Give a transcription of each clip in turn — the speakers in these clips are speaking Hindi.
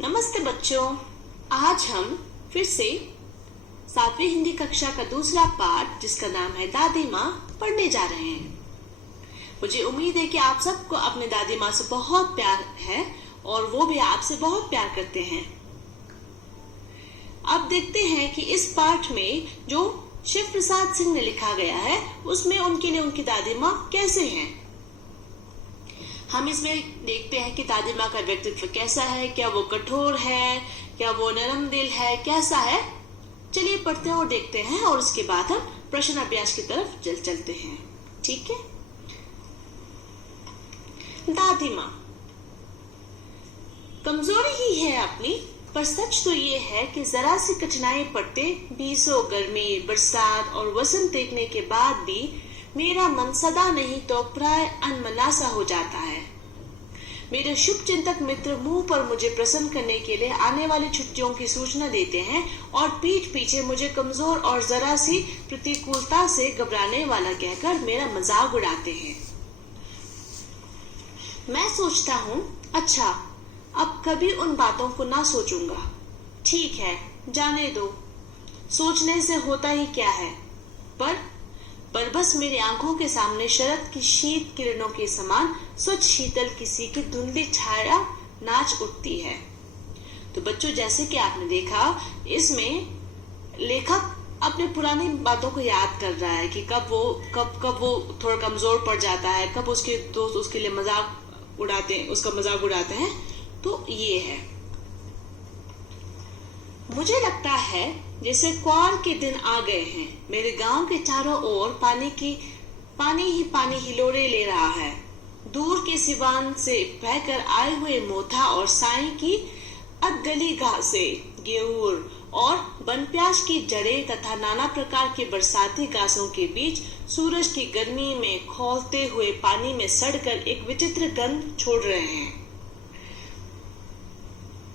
नमस्ते बच्चों, आज हम फिर से 7वीं हिंदी कक्षा का दूसरा पाठ जिसका नाम है दादी माँ पढ़ने जा रहे हैं। मुझे उम्मीद है कि आप सबको अपने दादी माँ से बहुत प्यार है और वो भी आपसे बहुत प्यार करते हैं। अब देखते हैं कि इस पाठ में जो शिव प्रसाद सिंह ने लिखा गया है उसमें उनके लिए उनकी दादी माँ कैसे हैं। हम इसमें देखते हैं कि दादी माँ का व्यक्तित्व कैसा है, क्या वो कठोर है, क्या वो नरम दिल है, कैसा है। चलिए पढ़ते हैं और देखते हैं और उसके बाद हम प्रश्न अभ्यास की तरफ चलते हैं। ठीक है। दादी माँ कमजोरी ही है अपनी, पर सच तो ये है कि जरा सी कठिनाई पड़ते बीसों गर्मी, बरसात और वसंत देखने के बाद भी मेरा मन सदा नहीं तो प्राय अनमना सा हो जाता है। मेरे शुभ चिंतक मित्र मुंह पर मुझे प्रसन्न करने के लिए आने वाली छुट्टियों की सूचना देते हैं और पीठ पीछे मुझे कमजोर और जरा सी प्रतिकूलता से घबराने वाला कहकर मेरा मजाक उड़ाते हैं। मैं सोचता हूँ, अच्छा अब कभी उन बातों को ना सोचूंगा। ठीक है, जाने दो, सोचने से होता ही क्या है। पर बस मेरी आंखों के सामने शरद की शीत किरणों के समान स्वच्छ शीतल किसी की धुंधली छाया नाच उठती है। तो बच्चों, जैसे कि आपने देखा, इसमें लेखक अपने पुरानी बातों को याद कर रहा है कि कब वो थोड़ा कमजोर पड़ जाता है, कब उसके दोस्त उसके लिए उसका मजाक उड़ाते हैं। तो ये है, मुझे लगता है जैसे क्वार के दिन आ गए हैं। मेरे गांव के चारों ओर पानी हिलोरे ले रहा है। दूर के सिवान से बहकर आए हुए मोथा और साई की अधगली घासें, गेहूर और बनप्याज की जड़ें तथा नाना प्रकार के बरसाती घासों के बीच सूरज की गर्मी में खौलते हुए पानी में सड़कर एक विचित्र गंध छोड़ रहे हैं।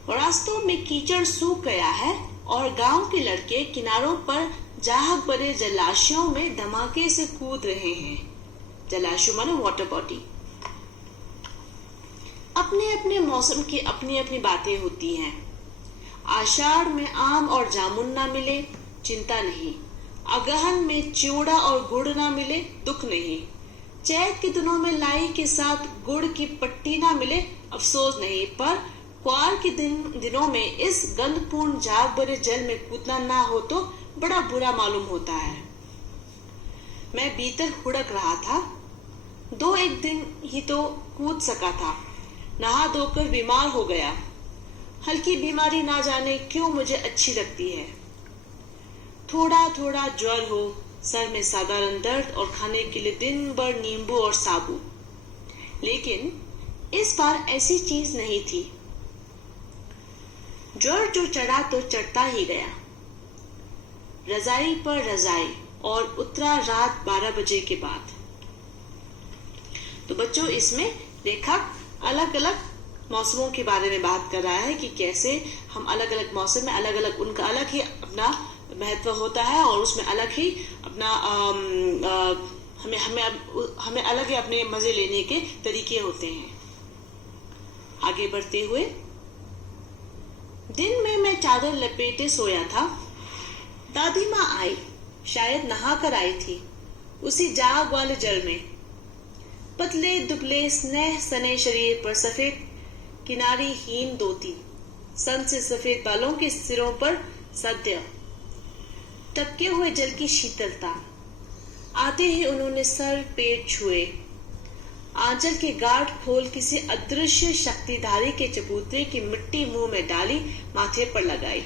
रास्तों में कीचड़ सूख गया है और गांव के लड़के किनारों पर जाहक भरे जलाशयों में धमाके से कूद रहे हैं। जलाशय माने वाटर बॉडी। अपने अपने मौसम की अपनी अपनी बातें होती हैं। आषाढ़ में आम और जामुन ना मिले, चिंता नहीं। अगहन में चिवड़ा और गुड़ ना मिले, दुख नहीं। चैत के दिनों में लाई के साथ गुड़ की पट्टी ना मिले, अफसोस नहीं। पर क्वार के दिनों में इस गंधपूर्ण झाग भरे जल में कूदना ना हो तो बड़ा बुरा मालूम होता है। मैं भीतर हुड़क रहा था। 2-1 दिन ही तो कूद सका था। नहा धोकर बीमार हो गया। हल्की बीमारी ना जाने क्यों मुझे अच्छी लगती है। थोड़ा थोड़ा ज्वर हो, सर में साधारण दर्द और खाने के लिए दिन भर नींबू और साबु। लेकिन इस बार ऐसी चीज नहीं थी। ज्वर जो चढ़ा तो चढ़ता ही गया। रजाई पर रजाई और उतरा रात 12 बजे के बाद। तो बच्चों, इसमें लेखक अलग अलग मौसमों के बारे में बात कर रहा है कि कैसे हम अलग अलग मौसम में अलग अलग उनका अलग ही अपना महत्व होता है और उसमें अलग ही अपना हमें अलग ही अपने मजे लेने के तरीके होते हैं। आगे बढ़ते हुए, दिन में मैं चादर लपेटे सोया था। दादी माँ आई, शायद नहा कर आई थी, उसी जाग वाले जल में। पतले दुबले स्नेह सने शरीर पर सफेद किनारी हीन धोती, सन से सफेद बालों के सिरों पर सद्य टपके हुए जल की शीतलता। आते ही उन्होंने सर पेट छुए। आंचल के गांठ खोल किसी अदृश्य शक्तिधारी के चबूतरे की मिट्टी मुंह में डाली, माथे पर लगाई।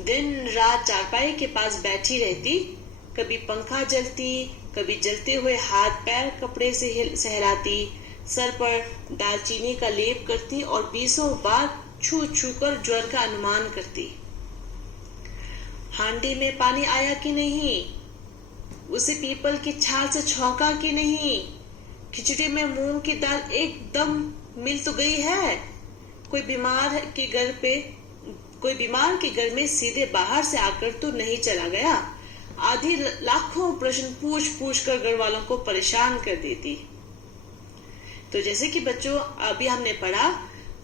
दिन रात चारपाई के पास बैठी रहती। कभी पंखा जलती, कभी जलते हुए हाथ पैर कपड़े से सहलाती, सर पर दालचीनी का लेप करती और 20 बार छू छू कर ज्वर का अनुमान करती। हांडी में पानी आया कि नहीं, उसे पीपल की छाल से छौंका कि नहीं, खिचड़ी में मूंग की दाल एकदम मिल तो गई है, कोई बीमार के घर में सीधे बाहर से आकर तो नहीं चला गया। आधी लाखों प्रश्न पूछ पूछ कर घर वालों को परेशान कर देती। तो जैसे कि बच्चों अभी हमने पढ़ा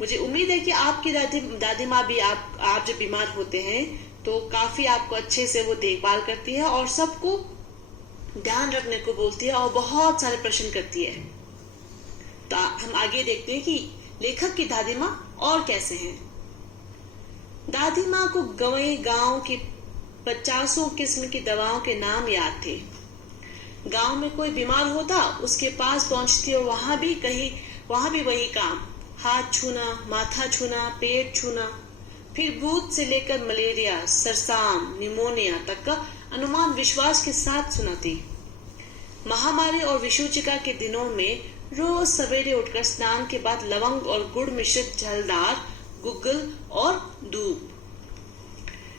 मुझे उम्मीद है कि आपकी दादी माँ भी आप जब बीमार होते हैं तो काफी आपको अच्छे से वो देखभाल करती है और सबको ध्यान रखने को बोलती है और बहुत सारे प्रश्न करती है। तो हम आगे देखते हैं कि लेखक की दादी माँ और कैसे हैं। दादी माँ को गांव की 50 किस्म की दवाओं के नाम याद थे। गांव में कोई बीमार होता उसके पास पहुंचती और वहां भी वही काम, हाथ छूना, माथा छूना, पेट छूना, फिर भूत से लेकर मलेरिया, सरसाम, निमोनिया तक का अनुमान विश्वास के साथ सुनाती। महामारी और विषुचिका के दिनों में रोज सवेरे उठकर स्नान के बाद लवंग और गुड़ मिश्रित जलदार गुग्गल और धूप।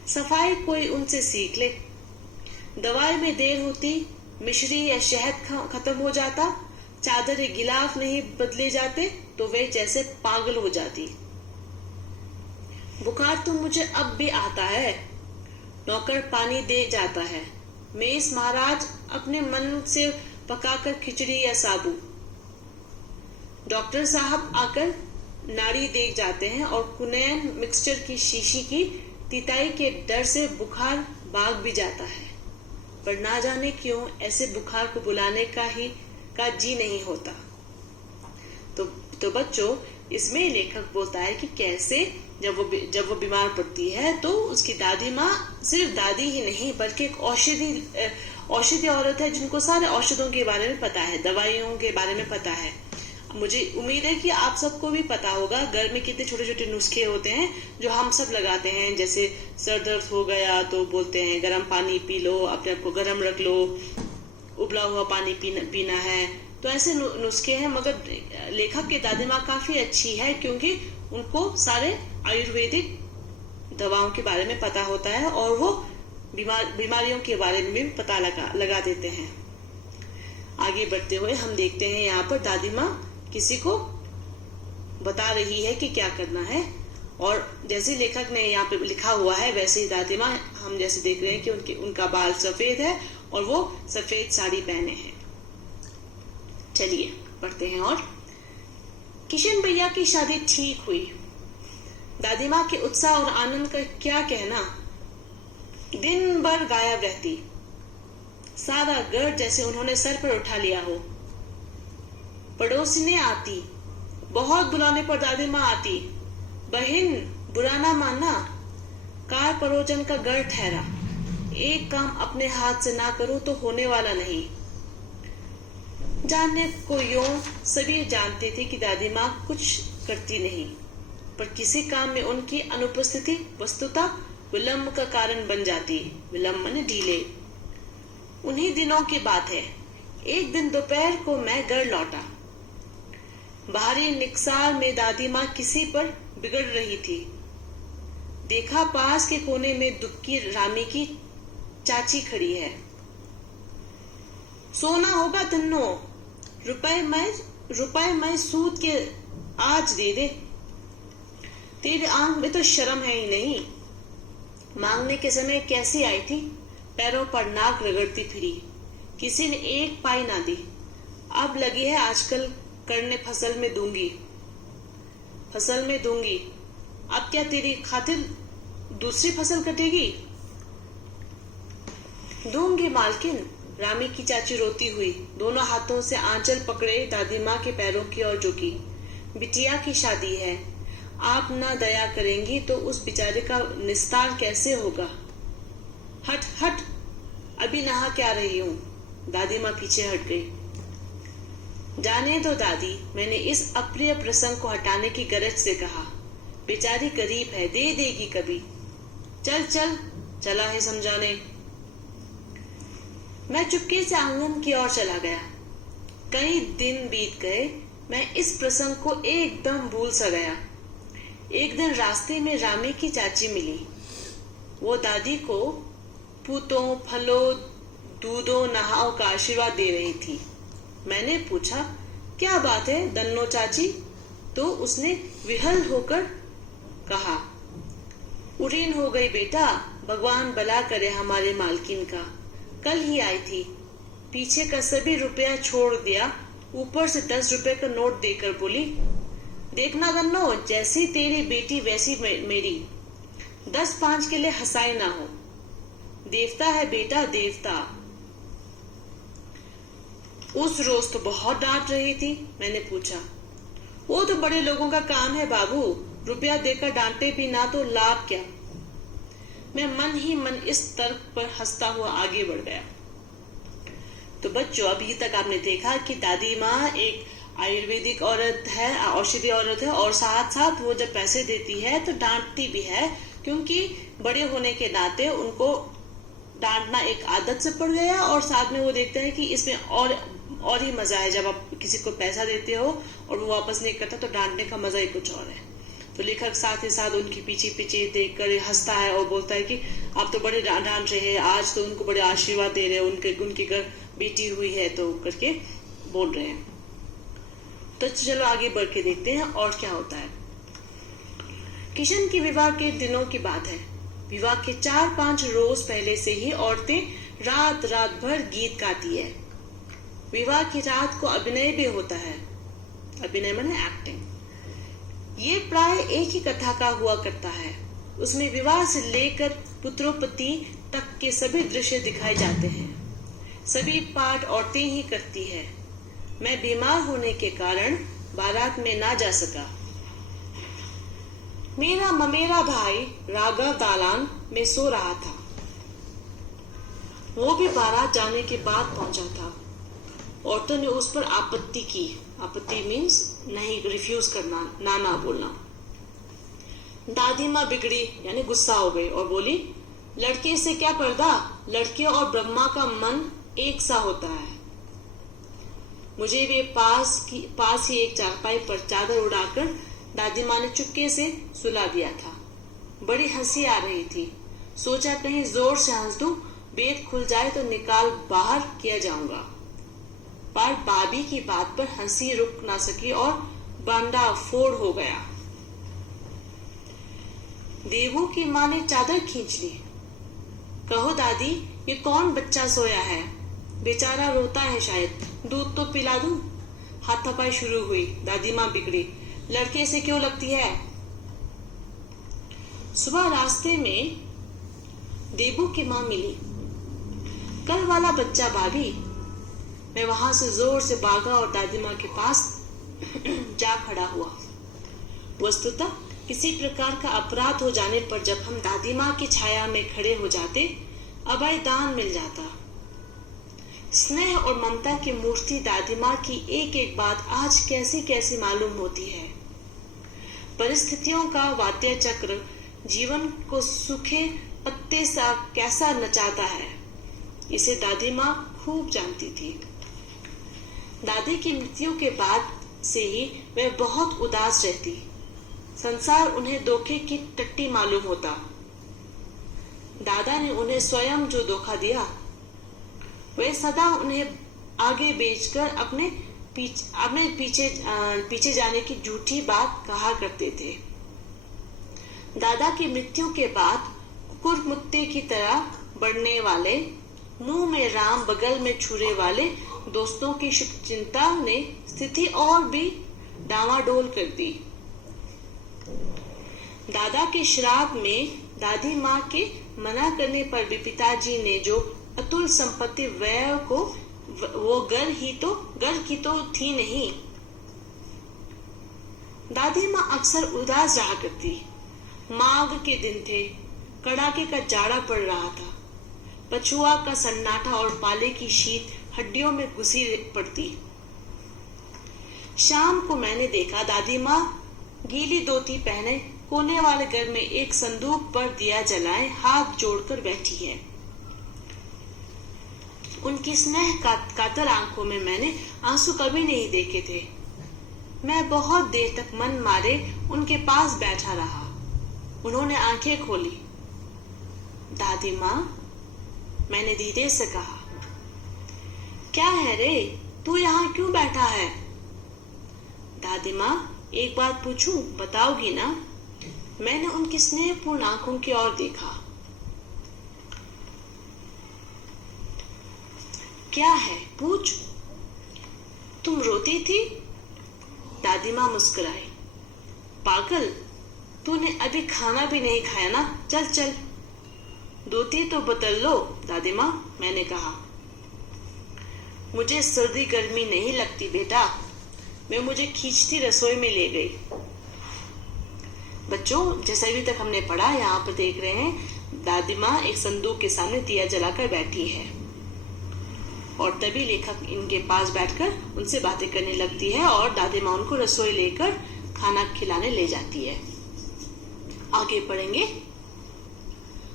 सफाई कोई उनसे सीख ले। दवाई में देर होती, मिश्री या शहद खत्म हो जाता, चादर गिलाफ नहीं बदले जाते तो वे जैसे पागल हो जाती। बुखार तो मुझे अब भी आता है, नौकर पानी दे जाता है, मेस महाराज अपने मन से पकाकर खिचड़ी या साबू, डॉक्टर साहब आकर नाड़ी देख जाते हैं और कुनैन मिक्सचर की शीशी की तिताई के डर से बुखार भाग भी जाता है। पर ना जाने क्यों ऐसे बुखार को बुलाने का जी नहीं होता। तो बच्चों, इसमें लेखक बोलता है कि कैसे जब वो बीमार पड़ती है तो उसकी दादी माँ सिर्फ दादी ही नहीं बल्कि एक औषधि औरत है जिनको सारे औषधों के बारे में पता है, दवाइयों के बारे में पता है। मुझे उम्मीद है कि आप सबको भी पता होगा घर में कितने छोटे छोटे नुस्खे होते हैं जो हम सब लगाते हैं। जैसे सर दर्द हो गया तो बोलते हैं गर्म पानी पी लो, अपने आप को गर्म रख लो, उबला हुआ पानी पीना है। तो ऐसे नुस्खे हैं, मगर लेखक की दादी माँ काफी अच्छी है क्योंकि उनको सारे आयुर्वेदिक दवाओं के बारे में पता होता है और वो बीमारियों के बारे में भी पता लगा देते हैं। आगे बढ़ते हुए हम देखते हैं यहाँ पर दादी माँ किसी को बता रही है कि क्या करना है, और जैसे लेखक ने यहाँ पे लिखा हुआ है वैसे ही दादी माँ हम जैसे देख रहे हैं कि उनका बाल सफेद है और वो सफेद साड़ी पहने हैं। चलिए पढ़ते हैं। और किशन भैया की शादी ठीक हुई। दादी माँ के उत्साह और आनंद का क्या कहना। दिन भर गायब रहती, सारा घर जैसे उन्होंने सर पर उठा लिया हो। पड़ोसिनें आती, बहुत बुलाने पर दादी माँ आती। बहन बुरा ना मानना, कार परोजन का घर ठहरा, एक काम अपने हाथ से ना करो तो होने वाला नहीं। जानने को यूं सभी जानते थे कि दादी माँ कुछ करती नहीं, पर किसी काम में उनकी अनुपस्थिति वस्तुतः विलंब का कारण बन जाती। विलंब माने ढीले। उन्हीं दिनों की बात है। एक दिन दोपहर को मैं घर लौटा। बाहरी निकसार में दादी माँ किसी पर बिगड़ रही थी। देखा पास के कोने में दुबकी रामी की चाची खड़ी है। सोना होगा तन्नो, रुपए मैं सूद के आज दे दे। तेरे आंख में तो शर्म है ही नहीं। मांगने के समय कैसी आई थी, पैरों पर नाक रगड़ती फिरी। किसी ने एक पाई ना दी। अब लगी है आजकल करने फसल में दूंगी। अब क्या तेरी खातिर दूसरी फसल कटेगी? दूंगी मालकिन, रामी की चाची रोती हुई दोनों हाथों से आंचल पकड़े दादी माँ के पैरों की ओर झुकी। बिटिया की शादी है, आप ना दया करेंगी तो उस बेचारे का निस्तार कैसे होगा? हट हट, अभी नहा क्या रही हूँ। दादी माँ पीछे हट गई। जाने दो दादी, मैंने इस अप्रिय प्रसंग को हटाने की गरज से कहा। बेचारी गरीब है, दे देगी कभी। चल चल, चला है समझाने। मैं चुपके से आंगन की ओर चला गया। कई दिन बीत गए, मैं इस प्रसंग को एकदम भूल सा गया। एक दिन रास्ते में रामी की चाची मिली। वो दादी को पूतों, फलों, दूधों, नहाओ का आशीर्वाद दे रही थी। मैंने पूछा, क्या बात है दन्नो चाची? तो उसने विहल होकर कहा, उरीन हो गई बेटा, भगवान भला करे हमारे मालकिन का। कल ही आई थी, पीछे का सभी रुपया छोड़ दिया, ऊपर से 10 रुपए का नोट देकर बोली, देखना गन्नो, जैसी तेरी बेटी वैसी मेरी, 10-5 के लिए हंसाई ना हो। देवता है बेटा, देवता। उस रोज तो बहुत डांट रही थी। मैंने पूछा, वो तो बड़े लोगों का काम है बाबू, रुपया देकर डांटे भी ना तो लाभ क्या। मैं मन ही मन इस तर्क पर हंसता हुआ आगे बढ़ गया। तो बच्चों, अभी तक आपने देखा कि दादी माँ एक आयुर्वेदिक औरत है, औषधि औरत है, और साथ साथ वो जब पैसे देती है तो डांटती भी है, क्योंकि बड़े होने के नाते उनको डांटना एक आदत से पड़ गया, और साथ में वो देखते हैं कि इसमें और ही मजा है। जब आप किसी को पैसा देते हो और वो वापस नहीं करता तो डांटने का मजा ही कुछ और है। तो लेखक साथ ही साथ उनके पीछे पीछे देख कर हंसता है और बोलता है कि आप तो बड़े डांट रहे हैं, आज तो उनको बड़े आशीर्वाद दे रहे हैं, उनके घर बेटी हुई है तो करके बोल रहे हैं। तो चलो आगे बढ़ के देखते हैं और क्या होता है। किशन के विवाह के दिनों की बात है। विवाह के 4-5 रोज पहले से ही औरतें रात रात भर गीत गाती है। विवाह की रात को अभिनय भी होता है। अभिनय माने एक्टिंग। ये प्राय एक ही कथा का हुआ करता है। उसमें विवाह से लेकर पुत्रोपति तक के सभी दृश्य दिखाए जाते हैं। सभी पाठ औरतें ही करती है। मैं बीमार होने के कारण बारात में ना जा सका। मेरा ममेरा भाई राघव दालान में सो रहा था। वो भी बारात जाने के बाद पहुंचा था। औरतों ने उस पर आपत्ति की। आपत्ति मीन्स नहीं, रिफ्यूज करना, ना बोलना। दादी माँ बिगड़ी यानी गुस्सा हो गई और बोली, लड़के से क्या पर्दा, लड़के और ब्रह्मा का मन एक सा होता है। मुझे भी पास ही एक चारपाई पर चादर उड़ाकर दादी माँ ने चुपके से सुला दिया था। बड़ी हंसी आ रही थी। सोचा कहीं जोर से हंस दूं, पेट खुल जाए तो निकाल बाहर किया जाऊंगा। पर भाभी की बात पर हंसी रुक ना सकी और बांदा फोड़ हो गया। देवू की माँ ने चादर खींच ली। कहो दादी, ये कौन बच्चा सोया है? बेचारा रोता है शायद, दूध तो पिला दूं। हाथापाई शुरू हुई। दादी माँ बिगड़ी, लड़के से क्यों लगती है? सुबह रास्ते में देबू की माँ मिली। कल वाला बच्चा भाभी। मैं वहां से जोर से भागा और दादी माँ के पास जा खड़ा हुआ। वस्तुतः किसी प्रकार का अपराध हो जाने पर जब हम दादी माँ की छाया में खड़े हो जाते, अभय दान मिल जाता। स्नेह और ममता की मूर्ति दादी माँ की एक एक बात आज कैसी कैसी मालूम होती है। परिस्थितियों का वाद्य चक्र जीवन को सूखे पत्ते सा कैसा नचाता है, इसे दादी माँ खूब जानती थी। दादी की मृत्यु के बाद से ही वह बहुत उदास रहती। संसार उन्हें धोखे की टट्टी मालूम होता। दादा ने उन्हें स्वयं जो धोखा दिया, वे सदा उन्हें आगे बेचकर अपने पीछे जाने की झूठी बात कहा करते थे। दादा की मृत्यु के बाद कुकुर मुत्ते की तरह बढ़ने वाले, मुंह में राम बगल में छुरे वाले दोस्तों की शुभ चिंता ने स्थिति और भी डावाडोल कर दी। दादा के श्राद्ध में दादी माँ के मना करने पर भी पिताजी ने जो अतुल संपत्ति व्यय को, वो घर की तो थी नहीं। दादी माँ अक्सर उदास रहा करती। माघ के दिन थे, कड़ाके का जाड़ा पड़ रहा था। पछुआ का सन्नाटा और पाले की शीत हड्डियों में घुसी पड़ती। शाम को मैंने देखा दादी माँ गीली धोती पहने कोने वाले घर में एक संदूक पर दिया जलाए हाथ जोड़कर बैठी है। उनकी स्नेह कातर आंखों में मैंने आंसू कभी नहीं देखे थे। मैं बहुत देर तक मन मारे उनके पास बैठा रहा। उन्होंने आंखें खोली। दादी माँ, मैंने धीरे से कहा, क्या है रे, तू यहाँ क्यों बैठा है? दादी माँ, एक बात पूछूं, बताओगी ना? मैंने उनकी स्नेहपूर्ण आंखों की ओर देखा। क्या है, पूछ। तुम रोती थी? दादी माँ मुस्कुराई। पागल, तूने अभी खाना भी नहीं खाया ना, चल चल। धोती तो बदल लो दादी माँ, मैंने कहा। मुझे सर्दी गर्मी नहीं लगती बेटा, मैं मुझे खींचती रसोई में ले गई। बच्चों, जैसा अभी तक हमने पढ़ा, यहाँ पर देख रहे हैं दादी माँ एक संदूक के सामने दिया जलाकर बैठी है और तभी लेखक इनके पास बैठकर उनसे बातें करने लगती है और दादी माँ उनको रसोई लेकर खाना खिलाने ले जाती है। आगे पढ़ेंगे।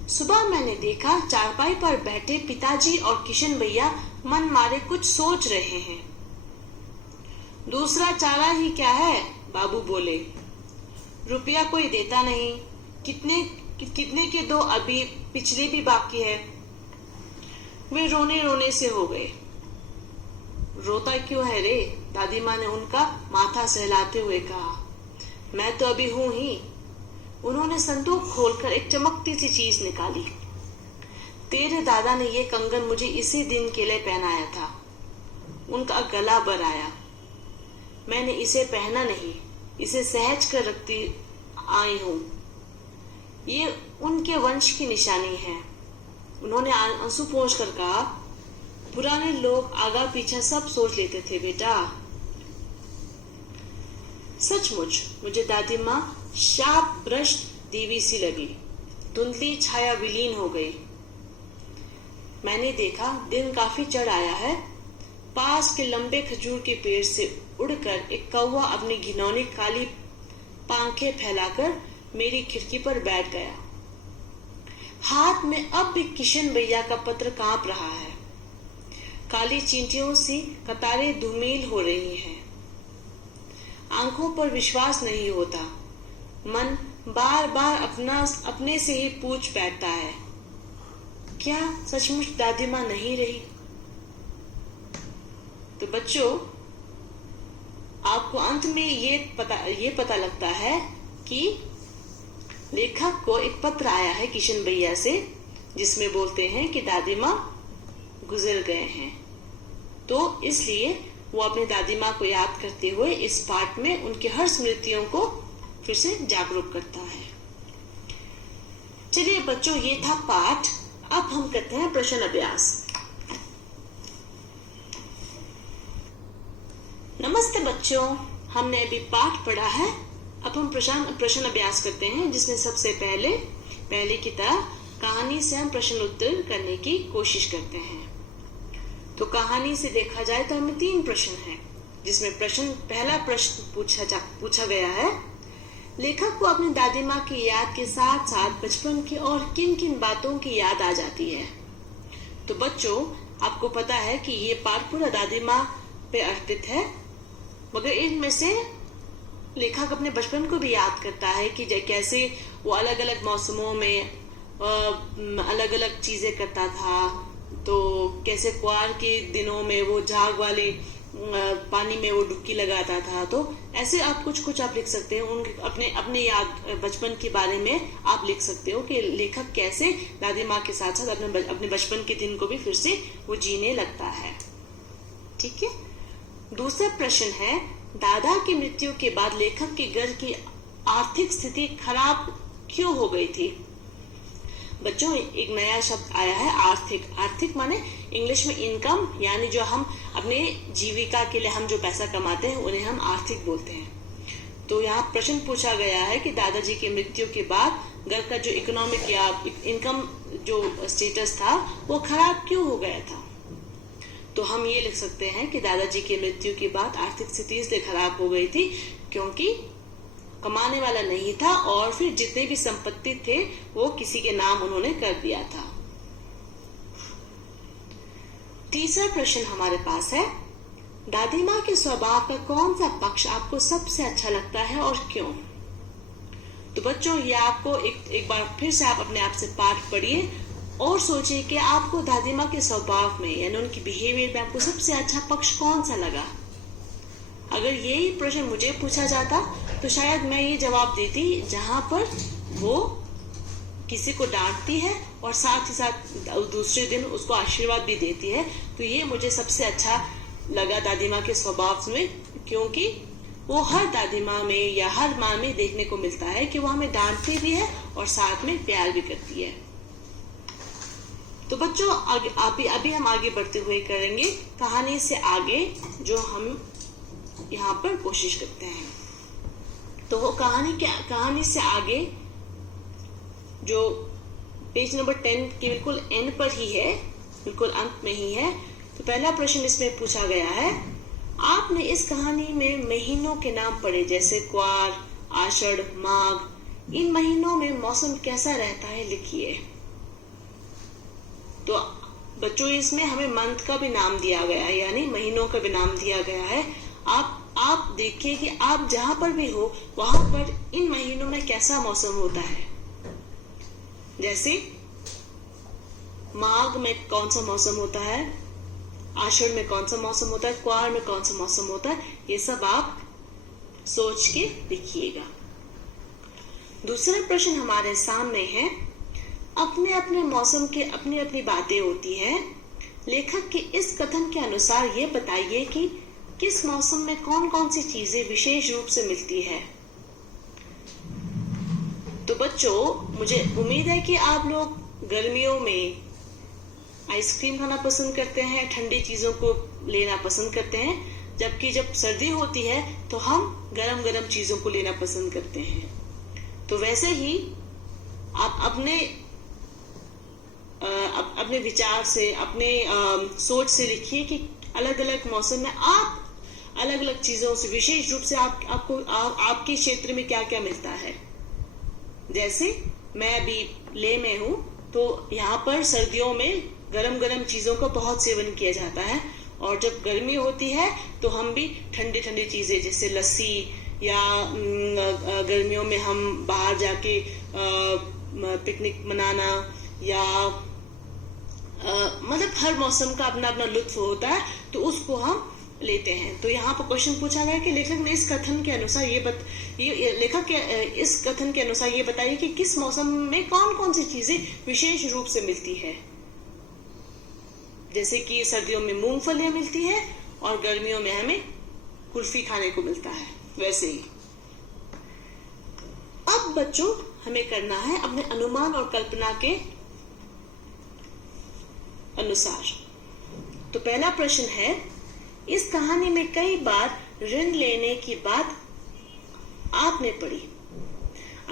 सुबह मैंने देखा चारपाई पर बैठे पिताजी और किशन भैया मन मारे कुछ सोच रहे हैं। दूसरा चारा ही क्या है, बाबू बोले। रुपया कोई देता नहीं, कितने के दो, अभी पिछले भी बाकी है। वे रोने रोने से हो गए। रोता क्यों है रे, दादी माँ ने उनका माथा सहलाते हुए कहा। मैं तो अभी हूं ही। उन्होंने संदूक खोलकर एक चमकती सी चीज निकाली। तेरे दादा ने ये कंगन मुझे इसी दिन के लिए पहनाया था। उनका गला भर आया। मैंने इसे पहना नहीं, इसे सहज कर रखती आई हूं। ये उनके वंश की निशानी है। उन्होंने आंसू पोंछकर कहा, पुराने लोग आगा पीछा सब सोच लेते थे बेटा। सचमुच मुझे दादी माँ शाप भ्रष्ट देवी सी लगी। धुंधली छाया विलीन हो गई। मैंने देखा दिन काफी चढ़ आया है। पास के लंबे खजूर के पेड़ से उड़कर एक कौवा अपनी घिनौनी काली पांखें फैलाकर मेरी खिड़की पर बैठ गया। हाथ में अब भी किशन भैया का पत्र कांप रहा है। काली चींटियों सी कतारें धूमिल हो रही हैं। आंखों पर विश्वास नहीं होता। मन बार बार अपने से ही पूछ बैठता है, क्या सचमुच दादी माँ नहीं रही? तो बच्चों, आपको अंत में ये पता लगता है कि लेखक को एक पत्र आया है किशन भैया से, जिसमें बोलते हैं कि दादी माँ गुजर गए हैं। तो इसलिए वो अपनी दादी माँ को याद करते हुए इस पाठ में उनकी हर स्मृतियों को फिर से जागरूक करता है। चलिए बच्चों, ये था पाठ। अब हम करते हैं प्रश्न अभ्यास। नमस्ते बच्चों, हमने अभी पाठ पढ़ा है। अब हम प्रश्न अभ्यास करते हैं, जिसमें सबसे पहले की तरह कहानी से हम प्रश्न उत्तर करने की कोशिश करते हैं। तो कहानी से देखा जाए तो हमें 3 प्रश्न हैं, जिसमें पहला प्रश्न पूछा गया है, लेखक को अपनी दादी माँ की याद के साथ साथ बचपन की और किन किन बातों की याद आ जाती है। तो बच्चों, आपको पता है कि ये पाठ पूरा दादी माँ पे अर्पित है, मगर इनमें से लेखक अपने बचपन को भी याद करता है कि कैसे वो अलग अलग मौसमों में अलग अलग चीजें करता था। तो कैसे कुआर के दिनों में वो झाग वाले पानी में वो डुबकी लगाता था। तो ऐसे आप कुछ आप लिख सकते हो, अपने याद बचपन के बारे में आप लिख सकते हो कि लेखक कैसे दादी माँ के साथ साथ अपने बचपन के दिन को भी फिर से वो जीने लगता है। ठीक है। दूसरा प्रश्न है, दादा की मृत्यु के बाद लेखक के घर की आर्थिक स्थिति खराब क्यों हो गई थी? बच्चों, एक नया शब्द आया है, आर्थिक। आर्थिक माने इंग्लिश में इनकम, यानी जो हम अपने जीविका के लिए हम जो पैसा कमाते हैं उन्हें हम आर्थिक बोलते हैं। तो यहाँ प्रश्न पूछा गया है कि दादाजी की मृत्यु के बाद घर का जो इकोनॉमिक या इनकम जो स्टेटस था वो खराब क्यों हो गया था? तो हम ये लिख सकते हैं कि दादाजी की मृत्यु के बाद आर्थिक स्थिति इसलिए खराब हो गई थी क्योंकि कमाने वाला नहीं था और फिर जितने भी संपत्ति थे वो किसी के नाम उन्होंने कर दिया था। तीसरा प्रश्न हमारे पास है, दादी माँ के स्वभाव का कौन सा पक्ष आपको सबसे अच्छा लगता है और क्यों? तो बच्चों, ये आपको एक बार फिर से आप अपने आप से पाठ पढ़िए और सोचिए कि आपको दादी माँ के स्वभाव में यानी उनकी बिहेवियर में आपको सबसे अच्छा पक्ष कौन सा लगा। अगर यही प्रश्न मुझे पूछा जाता तो शायद मैं ये जवाब देती जहां पर वो किसी को डांटती है और साथ ही साथ दूसरे दिन उसको आशीर्वाद भी देती है। तो ये मुझे सबसे अच्छा लगा दादी माँ के स्वभाव में, क्योंकि वो हर दादी माँ में या हर माँ में देखने को मिलता है कि वो हमें डांटती भी है और साथ में प्यार भी करती है। तो बच्चों अभी हम आगे बढ़ते हुए करेंगे कहानी से आगे, जो हम यहाँ पर कोशिश करते हैं। तो वो कहानी से आगे जो पेज नंबर 10 के बिल्कुल एंड पर ही है, बिल्कुल अंत में ही है। तो पहला प्रश्न इसमें पूछा गया है, आपने इस कहानी में महीनों के नाम पढ़े, जैसे क्वार, आषाढ़, माघ। इन महीनों में मौसम कैसा रहता है, लिखिए। तो बच्चों इसमें हमें मंथ का भी नाम दिया गया है, यानी महीनों का भी नाम दिया गया है। आप देखिए कि आप जहां पर भी हो वहां पर इन महीनों में कैसा मौसम होता है। जैसे माघ में कौन सा मौसम होता है, आषाढ़ में कौन सा मौसम होता है, क्वार में कौन सा मौसम होता है, ये सब आप सोच के लिखिएगा। दूसरा प्रश्न हमारे सामने है, अपने अपने मौसम के अपनी अपनी बातें होती हैं। लेखक के इस कथन के अनुसार ये बताइए कि किस मौसम में कौन कौन सी चीजें विशेष रूप से मिलती है। तो बच्चों मुझे उम्मीद है कि आप लोग गर्मियों में आइसक्रीम खाना पसंद करते हैं, ठंडी चीजों को लेना पसंद करते हैं, जबकि जब सर्दी होती है तो हम गरम गरम चीजों को लेना पसंद करते हैं। तो वैसे ही आप अपने विचार से, अपने सोच से लिखिए कि अलग अलग मौसम में आप अलग अलग चीजों से, विशेष रूप से आपके क्षेत्र में क्या क्या मिलता है। जैसे मैं अभी ले में हूँ, तो यहाँ पर सर्दियों में गरम गरम चीजों का बहुत सेवन किया जाता है, और जब गर्मी होती है तो हम भी ठंडी ठंडी चीजें जैसे लस्सी, या गर्मियों में हम बाहर जाके पिकनिक मनाना, या मतलब हर मौसम का अपना अपना लुत्फ होता है, तो उसको हम लेते हैं। तो यहाँ पर क्वेश्चन पूछा गया कि लेखक ने इस कथन के अनुसार इस कथन के अनुसार ये बताइए कि किस मौसम में कौन कौन सी चीजें विशेष रूप से मिलती है। जैसे कि सर्दियों में मूंगफलियां मिलती है और गर्मियों में हमें कुल्फी खाने को मिलता है। वैसे ही अब बच्चों हमें करना है अपने अनुमान और कल्पना के अनुसार। तो पहला प्रश्न है, इस कहानी में कई बार ऋण लेने की बात आपने पढ़ी।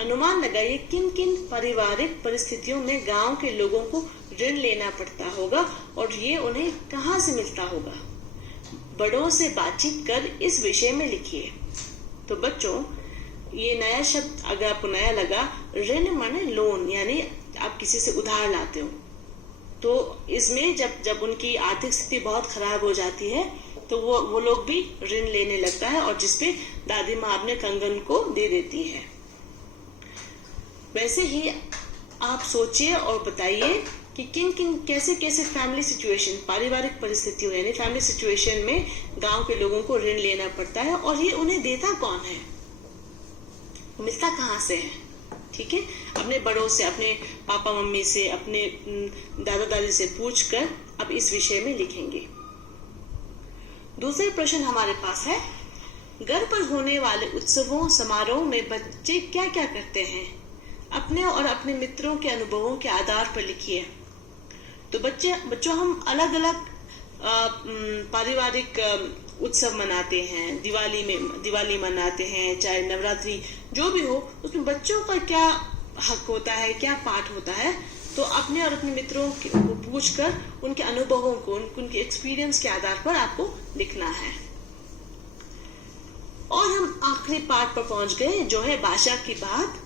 अनुमान लगाइए किन किन पारिवारिक परिस्थितियों में गांव के लोगों को ऋण लेना पड़ता होगा और ये उन्हें कहां से मिलता होगा। बड़ों से बातचीत कर इस विषय में लिखिए। तो बच्चों ये नया शब्द अगर आपको नया लगा, ऋण माने लोन, यानी आप किसी से उधार लाते हो। तो इसमें जब उनकी आर्थिक स्थिति बहुत खराब हो जाती है तो वो लोग भी ऋण लेने लगता है, और जिसपे दादी माँ अपने कंगन को दे देती है। वैसे ही आप सोचिए और बताइए कि किन किन कैसे कैसे फैमिली सिचुएशन, पारिवारिक परिस्थितियों यानी फैमिली सिचुएशन में गांव के लोगों को ऋण लेना पड़ता है, और ये उन्हें देता कौन है, मिलता कहाँ से है। ठीक है, अपने बड़ों से, अपने पापा मम्मी से, अपने दादा दादी से पूछकर अब इस विषय में लिखेंगे। दूसरा प्रश्न हमारे पास है, घर पर होने वाले उत्सवों समारोह में बच्चे क्या क्या करते हैं, अपने और अपने मित्रों के अनुभवों के आधार पर लिखिए। तो बच्चों हम अलग अलग पारिवारिक उत्सव मनाते हैं, दिवाली मनाते हैं, चाहे नवरात्रि जो भी हो, उसमें बच्चों का क्या हक होता है, क्या पाठ होता है। तो अपने और अपने मित्रों को पूछकर उनके अनुभवों को, उनके एक्सपीरियंस के आधार पर आपको लिखना है। और हम आखिरी पाठ पर पहुंच गए, जो है भाषा की बात।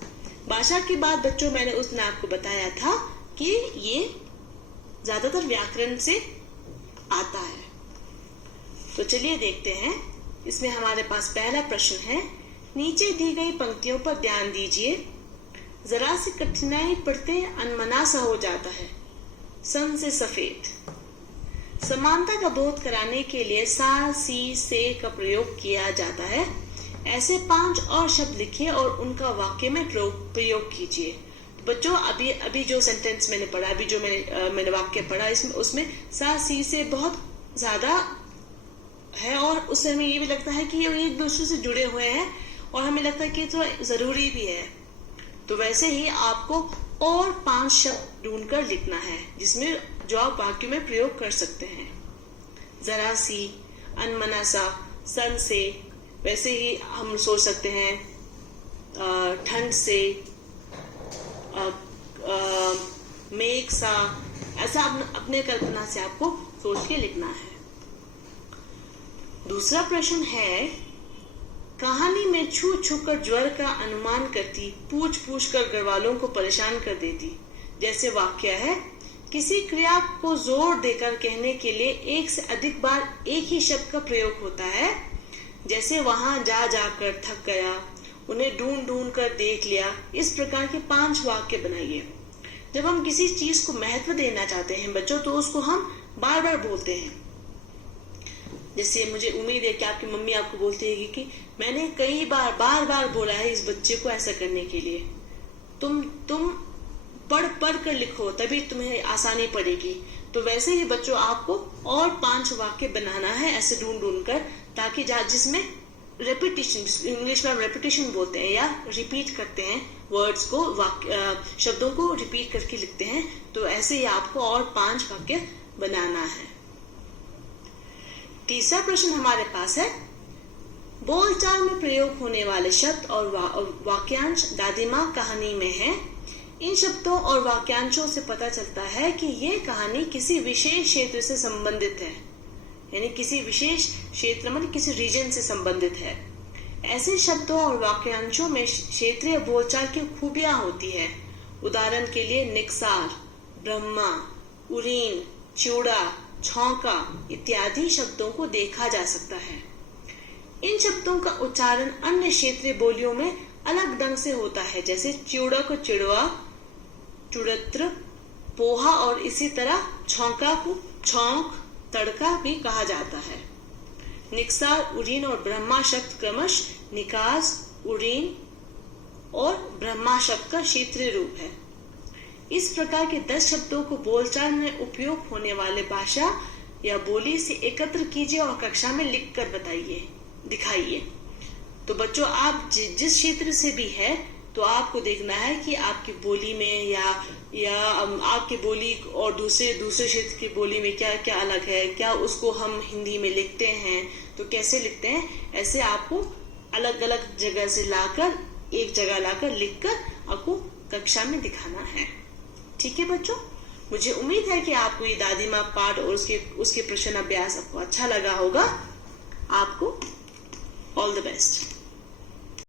भाषा की बात बच्चों मैंने उस दिन आपको बताया था कि ये ज्यादातर व्याकरण से आता है। तो चलिए देखते हैं। इसमें हमारे पास पहला प्रश्न है, नीचे दी गई पंक्तियों पर ध्यान दीजिए। जरा सी कठिनाई पढ़ते अनमना सा हो जाता है। सन से सफेद। समानता का बोध कराने के लिए सा, सी, से का प्रयोग किया जाता है। ऐसे 5 और शब्द लिखिए और उनका वाक्य में प्रयोग कीजिए। तो बच्चों अभी जो सेंटेंस मैंने पढ़ा, अभी जो मैंने वाक्य पढ़ा, उसमें सा, सी से बहुत ज्यादा है और उससे हमें ये भी लगता है कि ये एक दूसरे से जुड़े हुए हैं और हमें लगता है कि तो जरूरी भी है। तो वैसे ही आपको और 5 शब्द ढूंढकर लिखना है जिसमें जो आप वाक्य में प्रयोग कर सकते हैं। जरा सी, अनमना सा, सन से। वैसे ही हम सोच सकते हैं ठंड से, मेघ सा। ऐसा अपने कल्पना से आपको सोच के लिखना है। दूसरा प्रश्न है, कहानी में छू छू कर ज्वर का अनुमान करती, पूछ पूछ कर घरवालों को परेशान कर देती। जैसे वाक्य है, किसी क्रिया को जोर देकर कहने के लिए एक से अधिक बार एक ही शब्द का प्रयोग होता है। जैसे वहां जा जाकर थक गया, उन्हें ढूंढ ढूंढ कर देख लिया। इस प्रकार के 5 वाक्य बनाइए। जब हम किसी चीज को महत्व देना चाहते हैं बच्चों, तो उसको हम बार बार बोलते हैं। जैसे मुझे उम्मीद है कि आपकी मम्मी आपको बोलती है कि मैंने कई बार बार बार बोला है इस बच्चे को ऐसा करने के लिए। तुम पढ़ पढ़ कर लिखो, तभी तुम्हें आसानी पड़ेगी। तो वैसे ही बच्चों आपको और 5 वाक्य बनाना है ऐसे ढूंढ ढूंढ कर, ताकि जिसमें रेपिटेशन, इंग्लिश में हम रेपिटेशन बोलते हैं या रिपीट करते हैं वर्ड्स को, शब्दों को रिपीट करके लिखते हैं। तो ऐसे ही आपको और 5 वाक्य बनाना है। तीसरा प्रश्न हमारे पास है, बोलचाल में प्रयोग होने वाले शब्द और वाक्यांश दादी माँ कहानी में है। इन शब्दों और वाक्यांशों से पता चलता है कि ये कहानी किसी विशेष क्षेत्र से संबंधित है, यानी किसी विशेष क्षेत्र मतलब किसी रीजन से संबंधित है। ऐसे शब्दों और वाक्यांशों में क्षेत्रीय बोलचाल की खूबियां होती है। उदाहरण के लिए निकसार, ब्रह्मा, उरीन, चिवड़ा, छौंका इत्यादि शब्दों को देखा जा सकता है। इन शब्दों का उच्चारण अन्य क्षेत्रीय बोलियों में अलग ढंग से होता है। जैसे चिवड़ा को चिड़वा, चुड़त्र, पोहा और इसी तरह छौंका को छौंक, तड़का भी कहा जाता है। निकसार, उरीन और ब्रह्मा शब्द क्रमश निकास, उरीन और ब्रह्मा शब्द का क्षेत्रीय रूप है। इस प्रकार के 10 शब्दों को बोलचाल में उपयोग होने वाले भाषा या बोली से एकत्र कीजिए और कक्षा में लिख कर दिखाइए। तो बच्चों आप जिस क्षेत्र से भी है तो आपको देखना है कि आपकी बोली में या आपकी बोली और दूसरे क्षेत्र की बोली में क्या क्या अलग है, क्या उसको हम हिंदी में लिखते हैं तो कैसे लिखते हैं। ऐसे आपको अलग अलग जगह से लाकर एक जगह लाकर लिखकर आपको कक्षा में दिखाना है। ठीक है बच्चों, मुझे उम्मीद है कि आपको ये दादी माँ पाठ और उसके प्रश्न अभ्यास आपको अच्छा लगा होगा। आपको ऑल द बेस्ट।